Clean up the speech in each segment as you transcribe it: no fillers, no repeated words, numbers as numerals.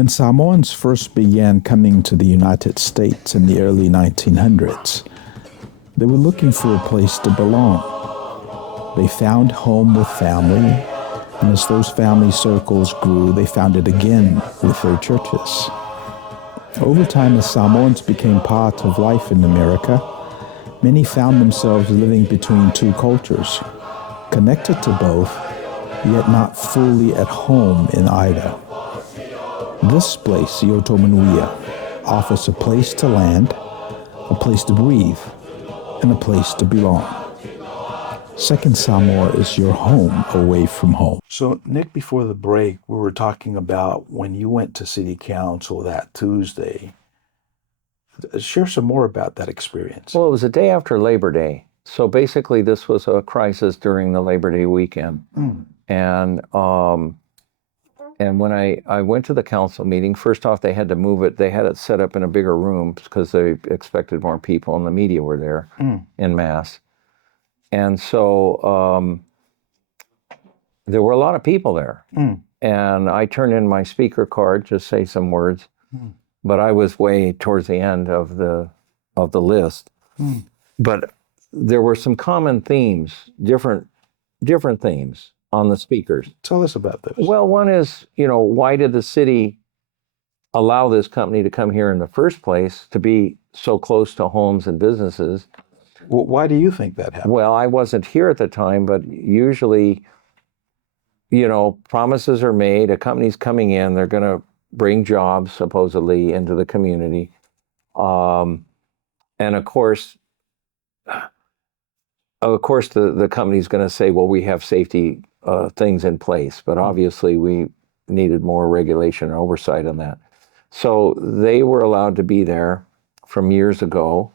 When Samoans first began coming to the United States in the early 1900s, they were looking for a place to belong. They found home with family, and as those family circles grew, they found it again with their churches. Over time, as Samoans became part of life in America, many found themselves living between two cultures, connected to both, yet not fully at home in either. This place, Manuia, offers a place to land, a place to breathe, and a place to belong. Second Samoa is your home away from home. So, Nick, before the break, we were talking about when you went to City Council that Tuesday. Share some more about that experience. Well, it was a day after Labor Day. So basically, this was a crisis during the Labor Day weekend. And when I went to the council meeting, first off, they had to move it. They had it set up in a bigger room because they expected more people, and the media were there en masse. And so there were a lot of people there. And I turned in my speaker card to say some words, but I was way towards the end of the list. But there were some common themes, different themes on the speakers. Tell us about those. Well, one is, why did the city allow this company to come here in the first place, to be so close to homes and businesses? Well, why do you think that happened? Well, I wasn't here at the time, but usually, promises are made. A company's coming in, they're going to bring jobs, supposedly, into the community. And of course, the company's going to say, well, we have safety things in place, but obviously we needed more regulation and oversight on that. So they were allowed to be there from years ago.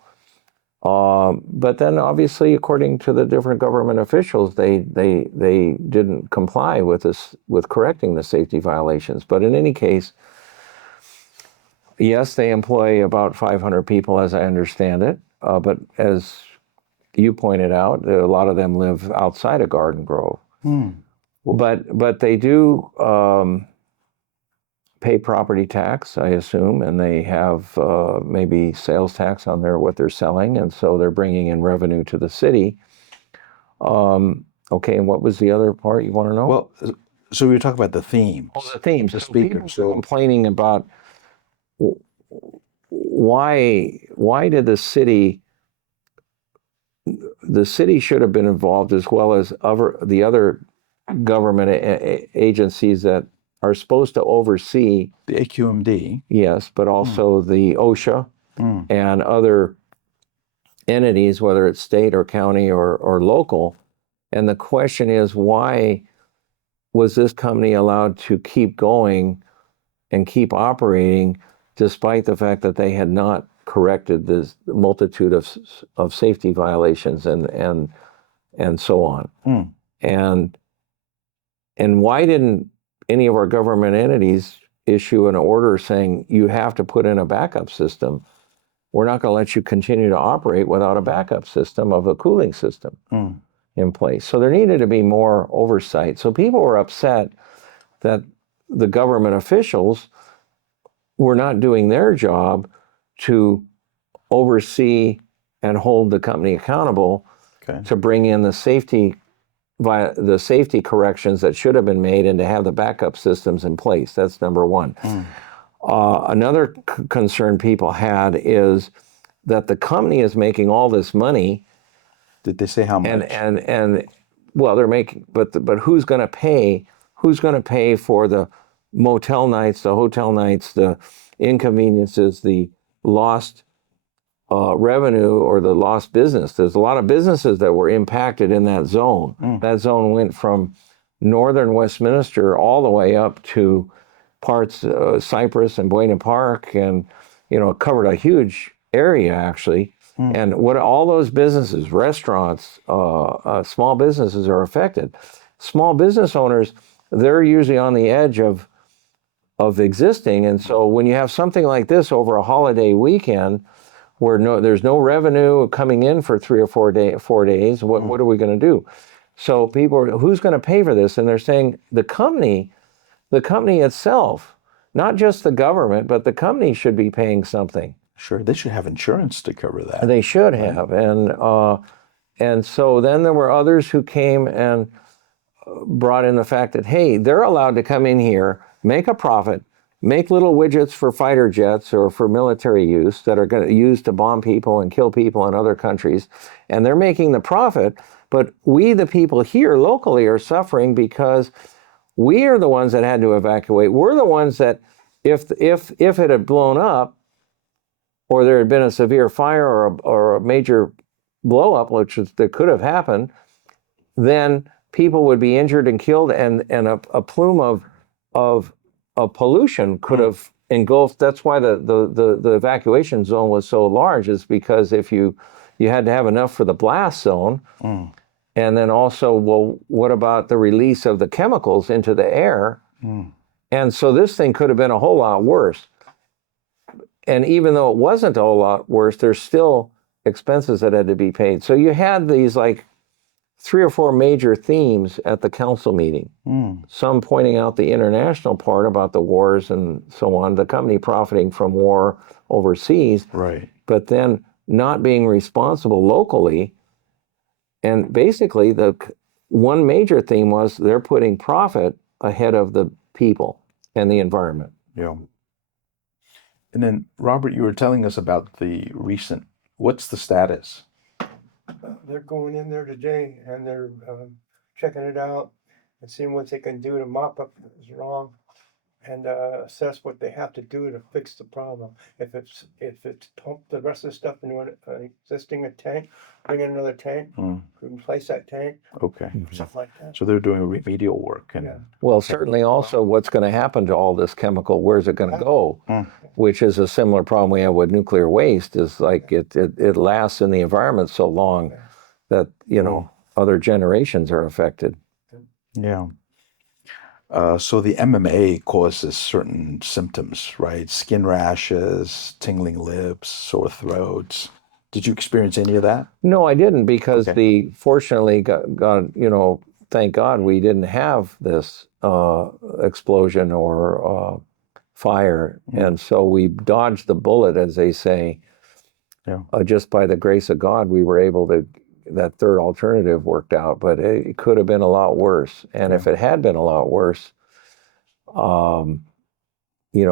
But then obviously, according to the different government officials, they didn't comply with correcting the safety violations. But in any case, yes, they employ about 500 people, as I understand it. But as you pointed out, a lot of them live outside of Garden Grove. But they do pay property tax, I assume, and they have maybe sales tax on what they're selling, and so they're bringing in revenue to the city. Okay, and what was the other part you want to know? Well, so we were talking about the themes. Oh, the themes. The speakers. People were complaining about why did the city should have been involved, as well as the other government agencies that are supposed to oversee the AQMD. Yes, but also the OSHA and other entities, whether it's state or county or local. And the question is, why was this company allowed to keep going and keep operating despite the fact that they had not corrected this multitude of safety violations and so on? And why didn't any of our government entities issue an order saying you have to put in a backup system? We're not going to let you continue to operate without a backup system of a cooling system in place. So there needed to be more oversight. So people were upset that the government officials were not doing their job to oversee and hold the company accountable to bring in the safety corrections that should have been made and to have the backup systems in place. That's number one. Another concern people had is that the company is making all this money. Did they say how much? And well, they're making, but who's going to pay? Who's going to pay for the motel nights, the hotel nights, the inconveniences, the lost revenue or the lost business? There's a lot of businesses that were impacted in that zone. That zone went from northern Westminster all the way up to parts Cypress and Buena Park, and it covered a huge area actually. And what all those businesses, restaurants, small businesses are affected. Small business owners, they're usually on the edge of existing, and so when you have something like this over a holiday weekend, where there's no revenue coming in for 3 or 4 days, what are we going to do? So people are, who's going to pay for this? And they're saying the company itself not just the government, but the company should be paying something. Sure, they should have insurance to cover that. They should have. And so then there were others who came and brought in the fact that, hey, they're allowed to come in here, make a profit, make little widgets for fighter jets or for military use that are going to use to bomb people and kill people in other countries. And they're making the profit. But we, the people here locally, are suffering because we are the ones that had to evacuate. We're the ones that, if it had blown up, or there had been a severe fire or a major blow up, that could have happened, then people would be injured and killed, and a plume of pollution could have engulfed. That's why the evacuation zone was so large, is because if you had to have enough for the blast zone, and then also, well, what about the release of the chemicals into the air? And so this thing could have been a whole lot worse. And even though it wasn't a whole lot worse, there's still expenses that had to be paid. So you had these like 3 or 4 major themes at the council meeting. Some pointing out the international part about the wars and so on, the company profiting from war overseas, Right. but then not being responsible locally. And basically, the one major theme was they're putting profit ahead of the people and the environment. Yeah. And then, Robert, you were telling us about the recent, what's the status? They're going in there today and they're checking it out and seeing what they can do to mop up what's wrong and assess what they have to do to fix the problem. If it's pump the rest of the stuff into an existing tank, bring in another tank, replace that tank, Okay. stuff like that. So they're doing remedial work. And Well, certainly also what's going to happen to all this chemical, where's it going to go? Which is a similar problem we have with nuclear waste, is like it lasts in the environment so long that, other generations are affected. Yeah. So the MMA causes certain symptoms, right? Skin rashes, tingling lips, sore throats. Did you experience any of that? No, I didn't, because fortunately, God, thank God we didn't have this explosion or fire. And so we dodged the bullet, as they say. Yeah. Just by the grace of God, we were able to, that third alternative worked out, but it could have been a lot worse. And if it had been a lot worse,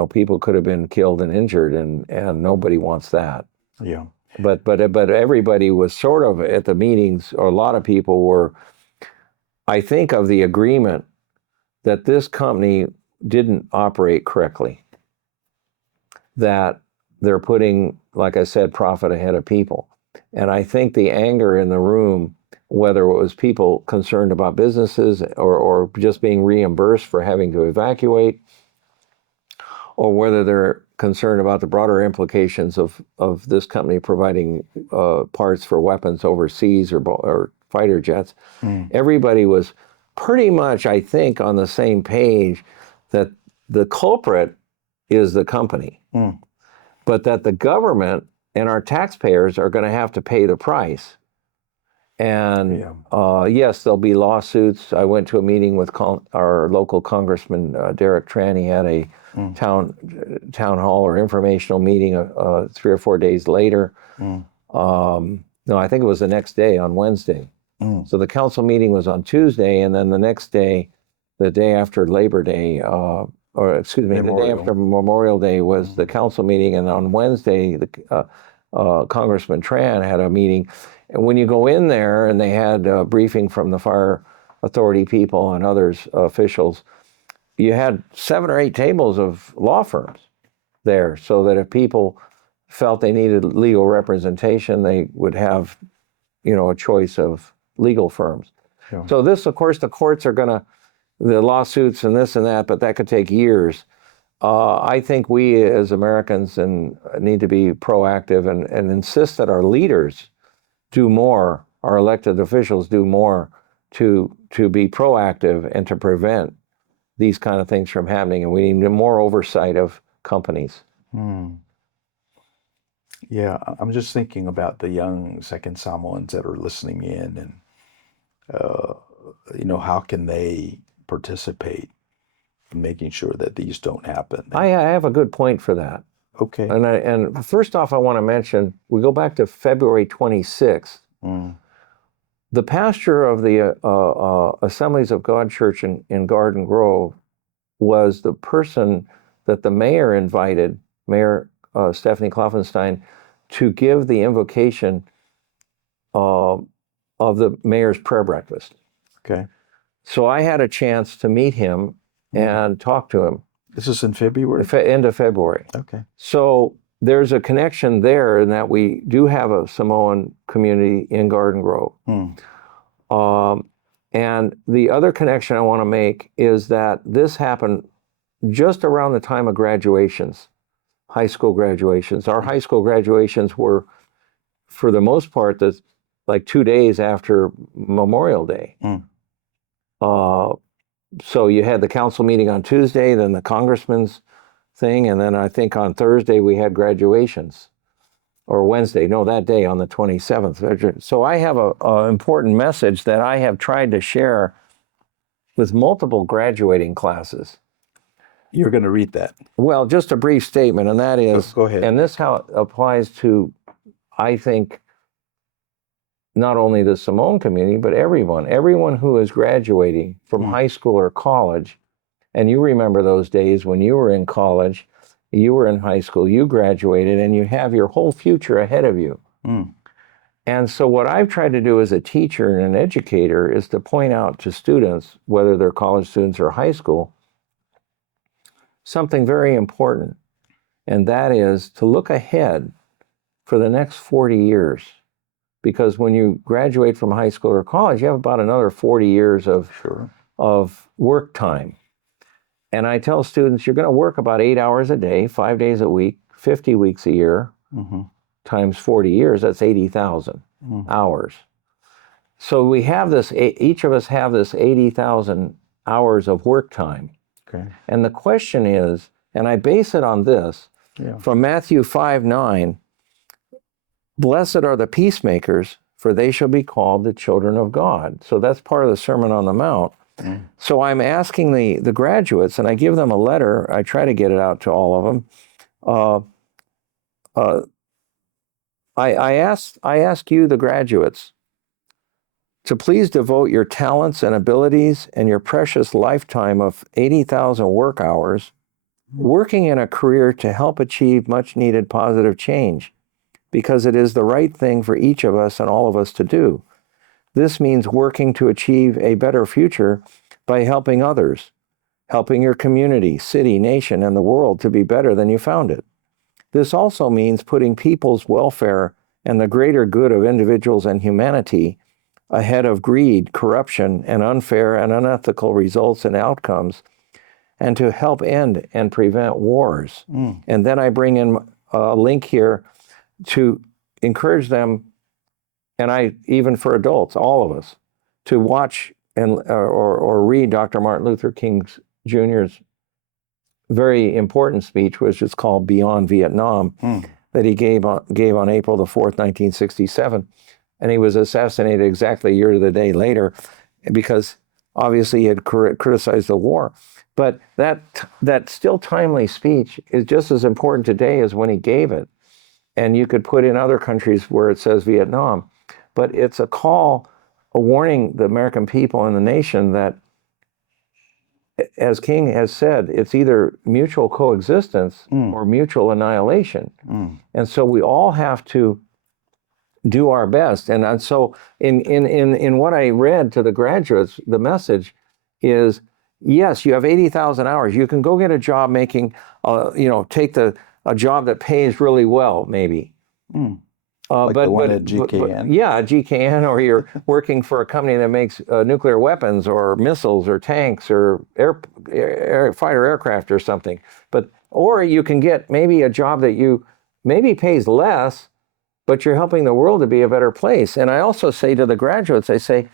people could have been killed and injured, and nobody wants that. Yeah. But everybody was sort of at the meetings, or a lot of people were, I think, of the agreement that this company didn't operate correctly, that they're putting, like I said, profit ahead of people. And I think the anger in the room, whether it was people concerned about businesses or just being reimbursed for having to evacuate, or whether they're concerned about the broader implications of this company providing parts for weapons overseas or fighter jets, everybody was pretty much, I think, on the same page that the culprit is the company, but that the government and our taxpayers are going to have to pay the price. And yes, there'll be lawsuits. I went to a meeting with our local congressman, Derek Tran. He had a town hall or informational meeting 3 or 4 days later. No, I think it was the next day, on Wednesday. So the council meeting was on Tuesday, and then the next day, the day after Labor Day, the day after Memorial Day was the council meeting, and on Wednesday, the Congressman Tran had a meeting. And when you go in there, and they had a briefing from the fire authority people and others, officials, you had 7 or 8 tables of law firms there, so that if people felt they needed legal representation, they would have, a choice of legal firms. Yeah. So this, of course, the courts are going to, the lawsuits and this and that, but that could take years. I think we as Americans need to be proactive and insist that our leaders do more, our elected officials do more to be proactive and to prevent these kind of things from happening. And we need more oversight of companies. Yeah, I'm just thinking about the young second Samoans that are listening in, and how can they participate making sure that these don't happen. I have a good point for that. Okay. And first off, I want to mention, we go back to February 26th. The pastor of the Assemblies of God Church in Garden Grove was the person that the mayor invited, Mayor Stephanie Kloffenstein, to give the invocation of the mayor's prayer breakfast. Okay. So I had a chance to meet him and talk to him. This is in February? End of February. Okay. So there's a connection there in that we do have a Samoan community in Garden Grove. And the other connection I want to make is that this happened just around the time of graduations, high school graduations. Our high school graduations were, for the most part, like 2 days after Memorial Day. So you had the council meeting on Tuesday, then the congressman's thing, and then I think on Thursday we had graduations, or Wednesday, no, that day on the 27th. So I have an important message that I have tried to share with multiple graduating classes. You're going to read that. Well, just a brief statement, and that is, Go ahead. and this how it applies to, I think, not only the Samoan community, but everyone who is graduating from high school or college. And you remember those days when you were in college, you were in high school, you graduated, and you have your whole future ahead of you. And so what I've tried to do as a teacher and an educator is to point out to students, whether they're college students or high school, something very important. And that is to look ahead for the next 40 years. Because when you graduate from high school or college, you have about another 40 years of work time. And I tell students, you're going to work about 8 hours a day, 5 days a week, 50 weeks a year, times 40 years, that's 80,000 hours. So we have this, each of us have this 80,000 hours of work time. Okay. And the question is, and I base it on this, from Matthew 5:9, blessed are the peacemakers, for they shall be called the children of God. So that's part of the Sermon on the Mount. So I'm asking the graduates, and I give them a letter. I try to get it out to all of them. I ask you, the graduates, to please devote your talents and abilities and your precious lifetime of 80,000 work hours working in a career to help achieve much needed positive change, because it is the right thing for each of us and all of us to do. This means working to achieve a better future by helping others, helping your community, city, nation, and the world to be better than you found it. This also means putting people's welfare and the greater good of individuals and humanity ahead of greed, corruption, and unfair and unethical results and outcomes, and to help end and prevent wars. And then I bring in a link here to encourage them, and even for adults, all of us, to watch or read Dr. Martin Luther King Jr.'s very important speech, which is called Beyond Vietnam, that he gave on April the 4th, 1967. And he was assassinated exactly a year to the day later, because obviously he had criticized the war. But that still timely speech is just as important today as when he gave it. And you could put in other countries where it says Vietnam. But it's a call, a warning the American people and the nation that, as King has said, it's either mutual coexistence or mutual annihilation. And so we all have to do our best. And so in what I read to the graduates, the message is, yes, you have 80,000 hours. You can go get a job making, take a job that pays really well, maybe. Like the one at GKN? Yeah, GKN, or you're working for a company that makes nuclear weapons or missiles or tanks or fighter aircraft or something. Or you can get maybe a job that you maybe pays less, but you're helping the world to be a better place. And I also say to the graduates, I say,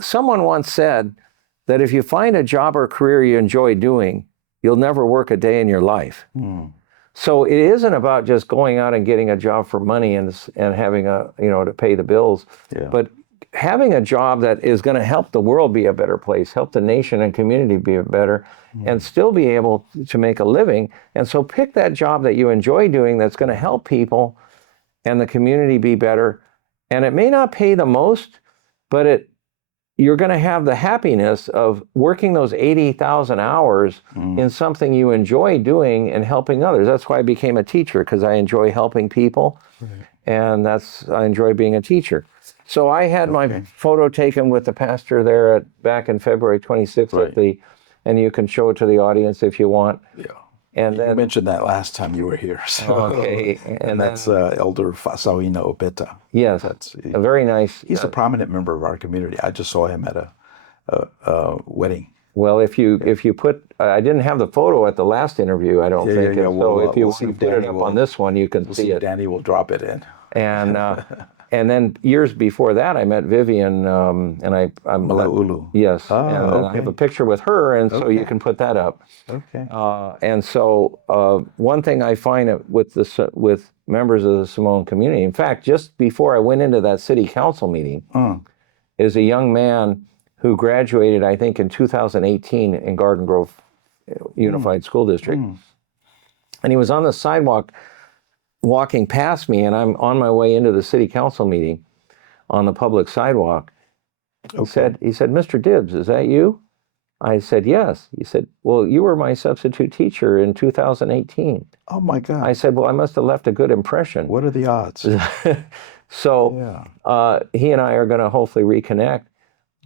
someone once said that if you find a job or career you enjoy doing, you'll never work a day in your life. So it isn't about just going out and getting a job for money and having to pay the bills, but having a job that is going to help the world be a better place, help the nation and community be better, and still be able to make a living. And so pick that job that you enjoy doing that's going to help people and the community be better. And it may not pay the most, but you're going to have the happiness of working those 80,000 hours in something you enjoy doing and helping others. That's why I became a teacher, because I enjoy helping people. Right. And I enjoy being a teacher. So I had my photo taken with the pastor there back in February 26th and you can show it to the audience if you want. Yeah. And you mentioned that last time you were here. So. Okay. And that's Elder Fasawina Opeta. Yes, that's a very nice. He's a prominent member of our community. I just saw him at a wedding. Well, if you put, I didn't have the photo at the last interview, I don't think. Yeah. So if you put it up on this one, you can see it. Danny will drop it in. And then years before that, I met Vivian, and I'm Malaulu. Yes, and I have a picture with her, and so you can put that up. Okay. And so one thing I find with members of the Samoan community, in fact, just before I went into that city council meeting, is a young man who graduated, I think, in 2018 in Garden Grove Unified School District, and he was on the sidewalk walking past me, and I'm on my way into the city council meeting on the public sidewalk. He said, "Mr. Dibbs, is that you?" I said, "Yes." He said, "Well, you were my substitute teacher in 2018. Oh my God. I said, "Well, I must have left a good impression." What are the odds? So he and I are going to hopefully reconnect.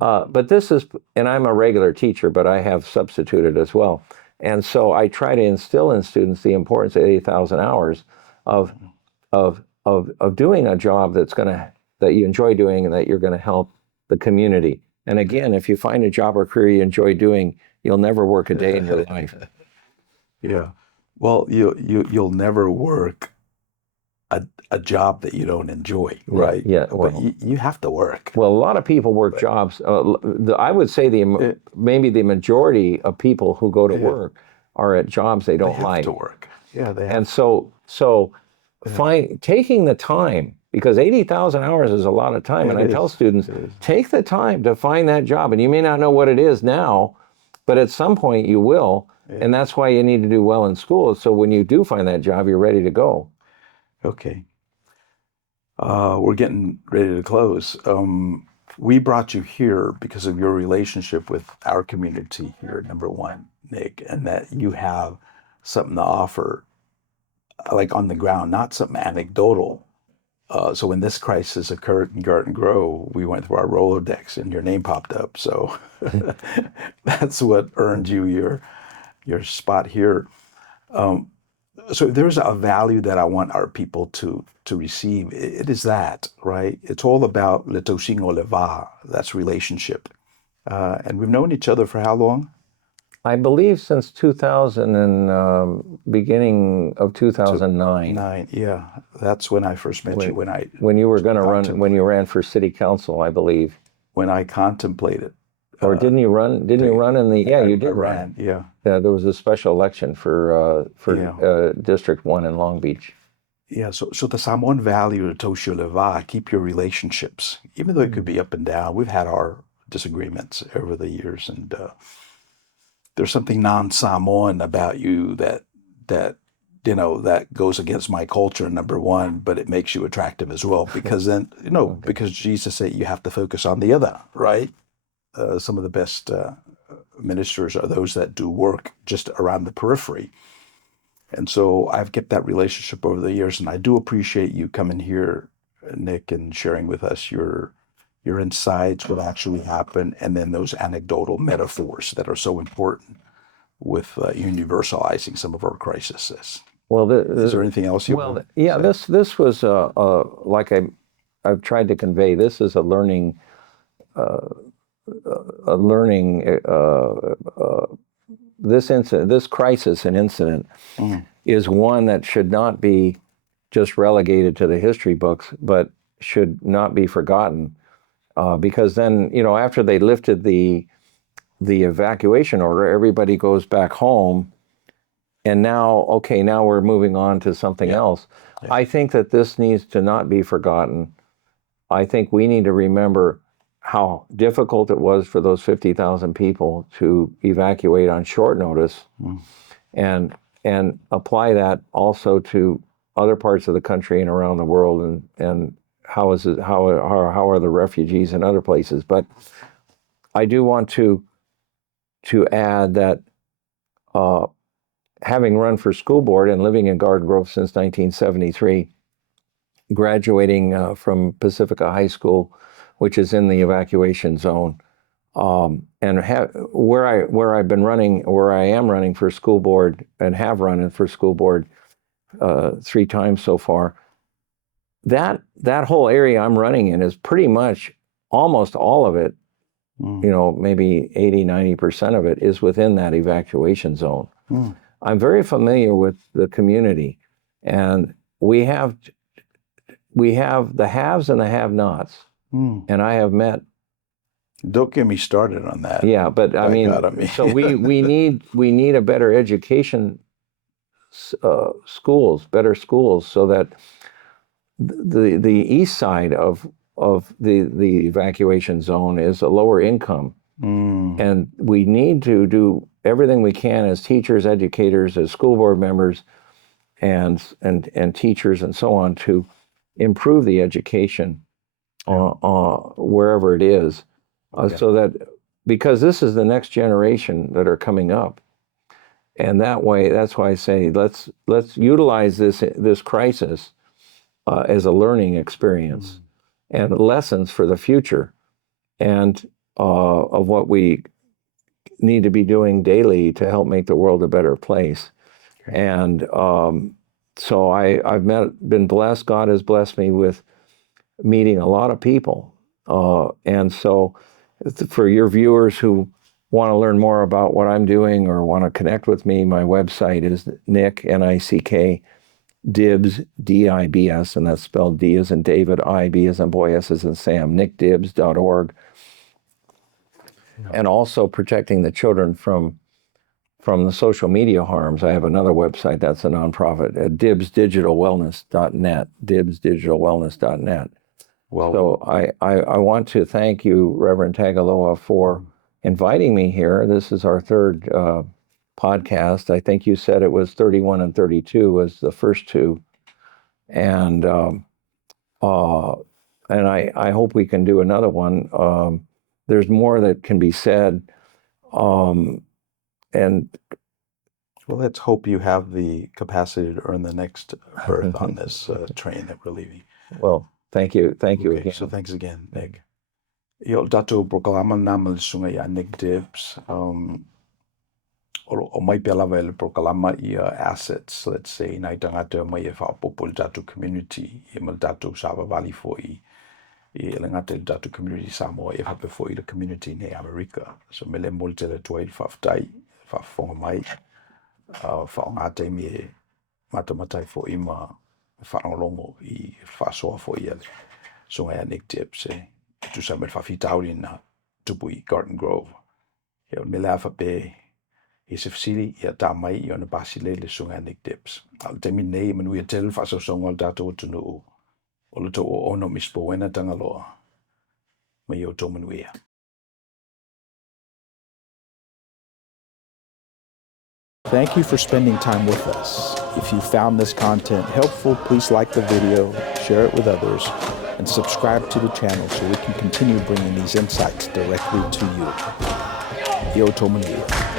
But this is, and I'm a regular teacher, but I have substituted as well. And so I try to instill in students the importance of 80,000 hours of doing a job that you enjoy doing and that you're going to help the community. And again, if you find a job or career you enjoy doing, you'll never work a day in your life. Yeah. Well, you'll never work a job that you don't enjoy, right? Yeah. Well, but you have to work. Well, a lot of people work jobs. I would say maybe the majority of people who go to work are at jobs they don't like. They have to work. Yeah, they have. And so taking the time, because 80,000 hours is a lot of time, and I tell students, take the time to find that job, and you may not know what it is now, but at some point you will, and that's why you need to do well in school, so when you do find that job, you're ready to go. Okay. We're getting ready to close. We brought you here because of your relationship with our community here, number one, Nick, and that you have something to offer, like on the ground, not something anecdotal. So when this crisis occurred in Garden Grove, we went through our Rolodex and your name popped up. So that's what earned you your spot here. So if there's a value that I want our people to receive, it is that, right? It's all about le toshingo leva, that's relationship. And we've known each other for how long? I believe since 2000 and beginning of 2009. Yeah, that's when I first met you. When you ran for city council, I believe. When I contemplated. Or didn't you run? Didn't you run in the? Yeah, you did run. Yeah. Yeah, there was a special election for District 1 in Long Beach. Yeah, so the Samoan value of Toshio Leva, keep your relationships, even though it could be up and down. We've had our disagreements over the years, and there's something non-Samoan about you that goes against my culture, number one, but it makes you attractive as well, because then, because Jesus said you have to focus on the other, right? Some of the best ministers are those that do work just around the periphery. And so I've kept that relationship over the years, and I do appreciate you coming here, Nick, and sharing with us your insights, what actually happened, and then those anecdotal metaphors that are so important with universalizing some of our crises. Well, is there anything else you want to say? This was like I've tried to convey. This is a learning. This crisis and incident is one that should not be just relegated to the history books, but should not be forgotten, because then, after they lifted the evacuation order, everybody goes back home, and now we're moving on to something else. Yeah. I think that this needs to not be forgotten. I think we need to remember how difficult it was for those 50,000 people to evacuate on short notice, and apply that also to other parts of the country and around the world, and how are the refugees in other places. But I do want to add that having run for school board and living in Garden Grove since 1973, graduating from Pacifica High School, which is in the evacuation zone, and where I am running for school board and have run for school board 3 times so far. That whole area I'm running in is pretty much almost all of it, maybe 80-90% of it is within that evacuation zone. I'm very familiar with the community, and we have the haves and the have-nots, and I have met. Don't get me started on that. Yeah, but I mean, so we need a better education, better schools, so that the east side of the evacuation zone is a lower income, and we need to do everything we can as teachers, educators, as school board members, and teachers and so on, to improve the education wherever it is, so that, because this is the next generation that are coming up, and that's why I say let's utilize this crisis as a learning experience and lessons for the future, and of what we need to be doing daily to help make the world a better place. And so I've been blessed. God has blessed me with meeting a lot of people. And so for your viewers who want to learn more about what I'm doing or want to connect with me, my website is Nick, N-I-C-K, Dibbs, D-I-B-S, and that's spelled D as in David, I-B as in boy, S as in Sam, nickdibbs.org. And also protecting the children from the social media harms. I have another website that's a nonprofit at dibbsdigitalwellness.net, dibbsdigitalwellness.net. Well, so I want to thank you, Reverend Talofa, for inviting me here. This is our third podcast. I think you said it was 31 and 32 was the first 2. And I hope we can do another one. There's more that can be said. And well, let's hope you have the capacity to earn the next berth on this train that we're leaving. Well, thank you again. So thanks again, Nick. Yo dato programa namal sunga ya Nick Dibbs. O mai pela vele programa ia assets, let's say, na itangata mai e whapopol dato community, i mal dato Sava Valley foi, i elangata dato community Samoa, e hape foi the community ne America. So mele molte le tuai whaftai, whafonga mai, whaongate me matamatai foi ma whaongolongo i whasoa foi ele. So I Nick Dibbs, tu sa me whawhitauri na tupui Garden Grove. Ia mele awha pe i se fasili ia tā mai i ona basile le sunga Nick Dibbs. Al te minei Manuia telu whasosonga al dato o tunu o luto o ono mispo wena tangaloa. Mai o tō Manuia. Thank you for spending time with us. If you found this content helpful, please like the video, share it with others, and subscribe to the channel so we can continue bringing these insights directly to you. Yo tō Manuia.